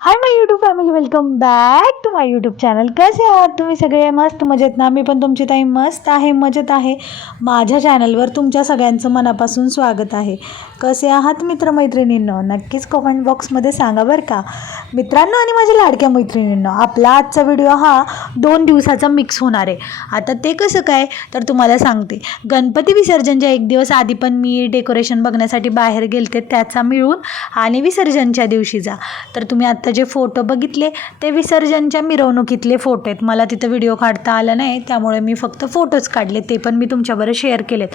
Family welcome back to my YouTube channel कसे आहात तुम्ही सगळे मस्त मजेत ना? मी पण तुमची ताई मस्त आहे मजेत आहे. माझ्या चॅनलवर तुमच्या सगळ्यांचं मनापासून स्वागत आहे. कसे आहात मित्रमैत्रिणींनो? नक्कीच कमेंट बॉक्समध्ये सांगा बरं का. मित्रांनो आणि माझ्या लाडक्या मैत्रिणींनो आपला आजचा व्हिडिओ हा दोन दिवसाचा मिक्स होणार आहे. आता ते कसं काय? तर तुम्हाला सांगते. गणपती विसर्जनच्या एक दिवस आधी पण मी डेकोरेशन बघण्यासाठी बाहेर गेलते त्याचा मिळून आणि विसर्जनच्या दिवशीचा तर तुम्ही आता जे फोटो बघितले ते विसर्जनच्या मिरवणुकीतले फोटो आहेत. मला तिथं व्हिडिओ काढता आला नाही त्यामुळे मी फक्त फोटोज काढले ते पण मी तुमच्याबरोबर शेअर केलेत.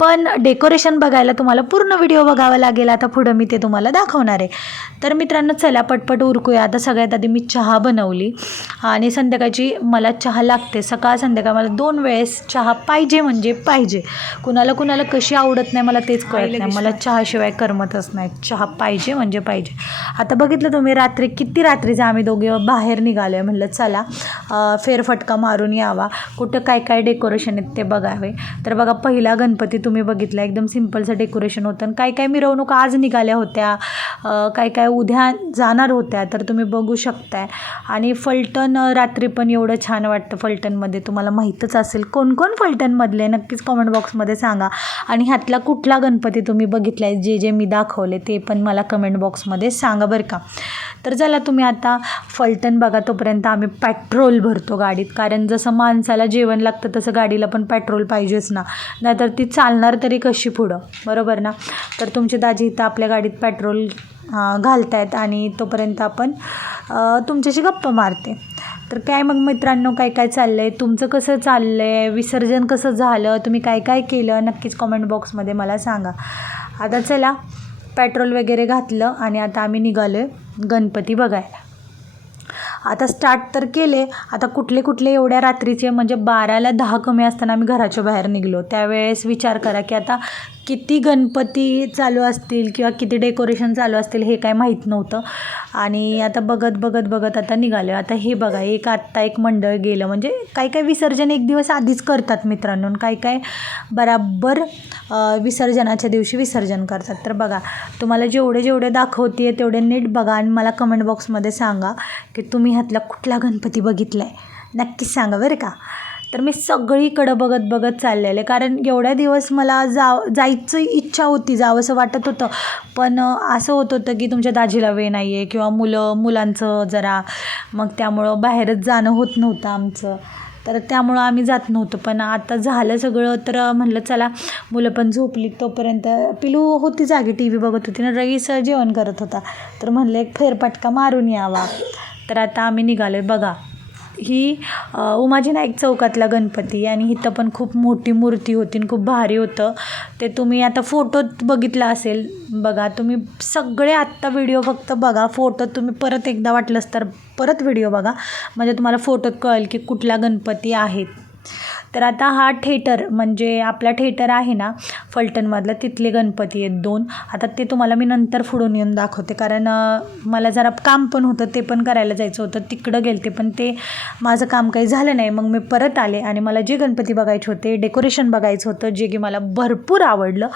पण डेकोरेशन बघायला तुम्हाला पूर्ण व्हिडिओ बघावा लागेल. आता पुढं मी ते तुम्हाला दाखवणार आहे. तर मित्रांनो चला पटपट उरकूया. आता सगळ्यात आधी मी चहा बनवली. आणि संध्याकाळची मला चहा लागते. सकाळ संध्याकाळ मला दोन वेळेस चहा पाहिजे म्हणजे पाहिजे. कुणाला कुणाला कशी आवडत नाही मला तेच कळत नाही. मला चहाशिवाय करमतच नाही. चहा पाहिजे म्हणजे पाहिजे. आता बघितलं तुम्ही रात्री किती रात्रीचा आम्ही दोघे बाहेर निघालो आहे म्हणलं चला फेरफटका मारून यावा. कुठं काय काय डेकोरेशन आहेत ते बघावे. तर बघा पहिला गणपती तुम्ही बघितला एकदम सिम्पलचं डेकोरेशन होतं. आणि काय काय मिरवणूक आज निघाल्या होत्या. काय काय उद्या जाणार होत्या तर तुम्ही बघू शकताय. आणि फलटण रात्री पण एवढं छान वाटतं फलटणमध्ये. तुम्हाला माहीतच असेल कोण कोण फलटणमधले? नक्कीच कॉमेंट बॉक्समध्ये सांगा. आणि ह्यातला कुठला गणपती तुम्ही बघितला आहे जे जे मी दाखवले ते पण मला कमेंट बॉक्समध्ये सांगा बरं का. तर चला तुम्ही आता फलटण बघा तोपर्यंत आम्ही पेट्रोल भरतो गाडीत. कारण जसं माणसाला जेवण लागतं तसं गाडीला पण पेट्रोल पाहिजेच ना. नाहीतर ती चाल चालणार तरी कशी पुढं? बरोबर ना? तर तुमचे दाजी इथं आपल्या गाडीत पेट्रोल घालतायत आणि तोपर्यंत आपण तुमच्याशी गप्पा मारते. तर काय मग मित्रांनो काय काय चाललं आहे तुमचं कसं चाललं आहे विसर्जन कसं झालं? तुम्ही काय काय केलं? नक्कीच कॉमेंट बॉक्समध्ये मला सांगा. आता चला पेट्रोल वगैरे घातलं आणि आता आम्ही निघालो आहे गणपती बघायला. आता स्टार्ट तर केले. आता कुठले कुठले एवढ्या रात्रीचे म्हणजे बाराला दहा कमी असताना आम्ही घराच्या बाहेर निघलो. त्यावेळेस विचार करा की आता किती गणपती चालू असतील किंवा किती डेकोरेशन चालू असतील हे काय माहीत नव्हतं. आणि आता बघत बघत बघत आता निघालो. आता हे बघा एक आत्ता एक मंडळ गेलं. म्हणजे काय काय विसर्जन एक दिवस आधीच करतात मित्रांनो. काय काय बराबर विसर्जनाच्या दिवशी विसर्जन करतात. तर बघा तुम्हाला जेवढे जेवढे दाखवते तेवढे नीट बघा आणि मला कमेंट बॉक्समध्ये सांगा की तुम्ही ह्यातला कुठला गणपती बघितला आहे नक्कीच सांगा बरं का. तर मी सगळीकडं बघत बघत चाललेले. कारण एवढ्या दिवस मला जा जायचं इच्छा होती जावंसं वाटत होतं. पण असं होत होतं की तुमच्या दाजीला वेळ नाही आहे किंवा मुलं मुलांचं जरा मग त्यामुळं बाहेरच जाणं होत नव्हतं आमचं. तर त्यामुळं आम्ही जात नव्हतो. पण आता झालं सगळं तर म्हणलं चला मुलं पण झोपली तोपर्यंत. पिलू होती जागी टी व्ही बघत होती ना रईस जेवण करत होता. तर म्हणलं एक फेरपाटका मारून यावा. तर आता आम्ही निघालो आहे बघा. ही उमाजी नाईक चौकातला गणपती आणि इथं पण खूप मोठी मूर्ती होती आणि खूप भारी होतं. ते तुम्ही आता फोटोत बघितलं असेल बघा. तुम्ही सगळे आत्ता व्हिडिओ फक्त बघा. फोटो तुम्ही परत एकदा वाटलंच तर परत व्हिडिओ बघा. म्हणजे तुम्हाला फोटोत कळेल की कुठला गणपती आहेत तर आता हा थेटर म्हणजे आपला थेटर आहे ना फलटणमधला तिथले गणपती आहेत दोन. आता ते तुम्हाला मी नंतर पुढून येऊन दाखवते. कारण मला जरा काम पण होतं ते पण करायला जायचं होतं. तिकडं गेलते पण ते माझं काम काही झालं नाही. मग मी परत आले आणि मला जे गणपती बघायचे होते डेकोरेशन बघायचं होतं जे की मला भरपूर आवडलं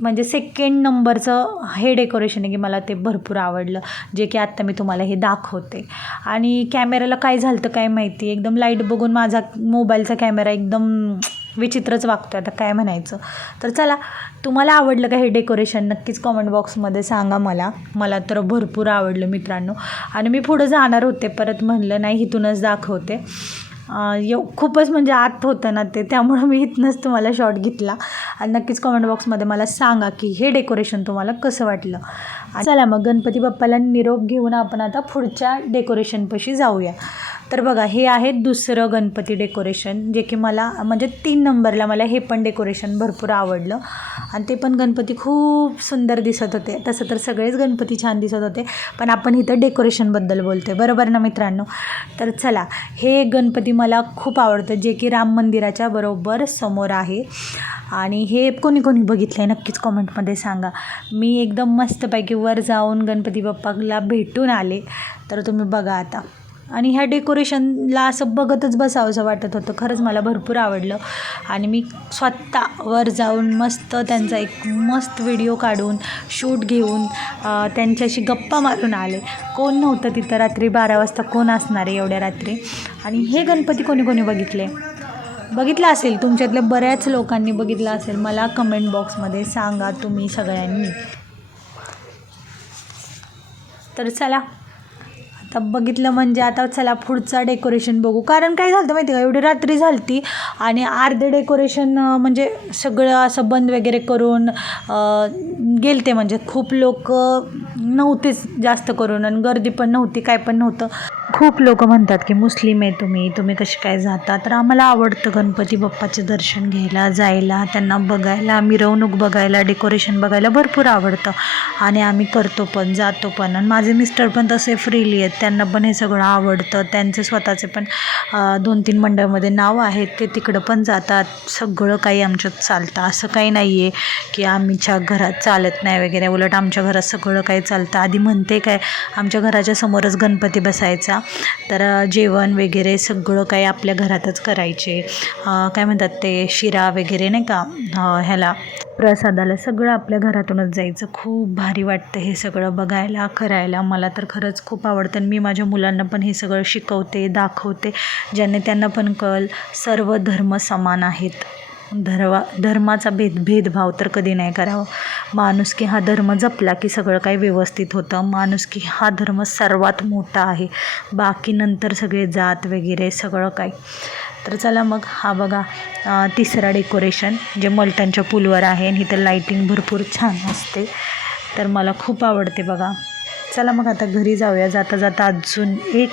म्हणजे सेकंड नंबरचं हे डेकोरेशन आहे की मला ते भरपूर आवडलं जे की आत्ता मी तुम्हाला हे दाखवते. आणि कॅमेऱ्याला काय झालं तर काय माहिती? एकदम लाइट बघून माझा मोबाईल मोबाईलचा कॅमेरा एकदम विचित्रच वागतो आता काय म्हणायचं? तर चला तुम्हाला आवडलं का हे डेकोरेशन? नक्कीच कॉमेंट बॉक्समध्ये सांगा मला. मला तर भरपूर आवडलं मित्रांनो. आणि मी पुढं जाणार होते परत म्हणलं नाही इथूनच दाखवते. येऊ खूपच म्हणजे आत होतं ना ते त्यामुळं मी इथनंच तुम्हाला शॉट घेतला. आणि नक्कीच कॉमेंट बॉक्समध्ये मला सांगा की हे डेकोरेशन तुम्हाला कसं वाटलं. चला मग गणपती बाप्पाला निरोप घेऊन आपण आता पुढच्या डेकोरेशनपाशी जाऊया. तर बघा हे आहे दुसरं गणपती डेकोरेशन जे की मला म्हणजे तीन नंबरला मला हे पण डेकोरेशन भरपूर आवडलं. आणि ते पण गणपती खूप सुंदर दिसत होते. तसं तर सगळेच गणपती छान दिसत होते पण आपण इथं डेकोरेशनबद्दल बोलतो आहे बरोबर ना मित्रांनो? तर चला हे गणपती मला खूप आवडतं जे की राम मंदिराच्या बरोबर समोर आहे. आणि हे कोणी कोणी बघितलं आहे नक्कीच कॉमेंटमध्ये सांगा. मी एकदम मस्तपैकी वर जाऊन गणपती बाप्पाला भेटून आले. तर तुम्ही बघा आता. आणि ह्या डेकोरेशनला असं बघतच बसावंसं वाटत होतं. खरंच मला भरपूर आवडलं. आणि मी स्वतः वर जाऊन मस्त त्यांचा एक मस्त व्हिडिओ काढून शूट घेऊन त्यांच्याशी गप्पा मारून आले. कोण नव्हतं तिथं रात्री बारा वाजता? कोण असणार आहे एवढ्या रात्री? आणि हे गणपती कोणी कोणी बघितले? बघितलं असेल. तुमच्यातल्या बऱ्याच लोकांनी बघितलं असेल. मला कमेंट बॉक्समध्ये सांगा तुम्ही सगळ्यांनी. तर चला आता बघितलं म्हणजे आता चला पुढचा डेकोरेशन बघू. कारण काय झालं माहिती का? एवढी रात्री झालती आणि अर्धे डेकोरेशन म्हणजे सगळं असं बंद वगैरे करून गेलते. म्हणजे खूप लोक नव्हतेच जास्त करून आणि गर्दी पण नव्हती काय पण नव्हतं. खूप लोक म्हणतात की मुस्लिम आहे तुम्ही तुम्ही कसे काय जाता? तर आम्हाला आवडतं गणपती बाप्पाचे दर्शन घ्यायला जायला त्यांना बघायला मिरवणूक बघायला डेकोरेशन बघायला भरपूर आवडतं. आणि आम्ही करतो पण जातो पण. आणि माझे मिस्टर पण तसे फ्रीली आहेत. त्यांना पण हे सगळं आवडतं. त्यांचे स्वतःचे पण दोन तीन मंडळामध्ये नाव आहेत. ते तिकडं पण जातात. सगळं काही आमच्यात चालतं. असं काही नाही आहे की आमच्या घरात चालत नाही वगैरे. उलट आमच्या घरात सगळं काही चालतं. आधी म्हणते काय आमच्या घराच्या समोरच गणपती बसायचा. तर जेवण वगैरे सगळं काही आपल्या घरातच करायचे. काय म्हणतात ते शिरा वगैरे नाही का ह्याला. प्रसादाला सगळं आपल्या घरातूनच जायचं. खूप भारी वाटतं हे सगळं बघायला करायला. मला तर खरंच खूप आवडतं आणि मी माझ्या मुलांना पण हे सगळं शिकवते दाखवते ज्याने त्यांना पण कळ सर्व धर्म समान आहेत. धर्वा धर्माचा भेद भेदभाव तर कधी नाही करावा. माणुसकी हा धर्म जपला की सगळं काही व्यवस्थित होतं. माणुसकी हा धर्म सर्वात मोठा आहे. बाकी नंतर सगळे जात वगैरे सगळं काही. तर चला मग हा बघा तिसरा डेकोरेशन जे मलटणच्या पूलवर आहे आणि इथं लाईटिंग भरपूर छान असते. तर मला खूप आवडते बघा. चला मग आता घरी जाऊया. जाता जाता अजून एक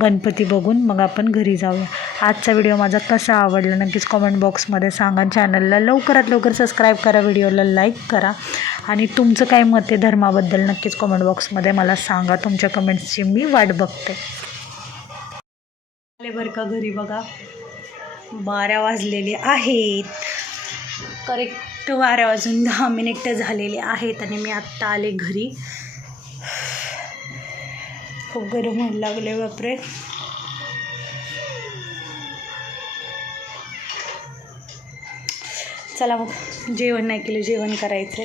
गणपती बघून मग आपण घरी जाऊया. आजचा व्हिडिओ माझा कसा आवडला नक्कीच कॉमेंट बॉक्समध्ये सांगा. चॅनलला लवकरात लवकर सबस्क्राईब करा व्हिडिओला लाईक करा. आणि तुमचं काय मत आहे धर्माबद्दल नक्कीच कॉमेंट बॉक्समध्ये मला सांगा. तुमच्या कमेंट्सची मी वाट बघते. आले बरं का घरी बघा. बारा वाजलेले आहेत. करेक्ट बारा वाजून दहा मिनिटं झालेले आहेत आणि मी आत्ता आले घरी. खूप गरम व्हायला लागले बापरे. चला मग जेवण नाही केलं जेवण करायचं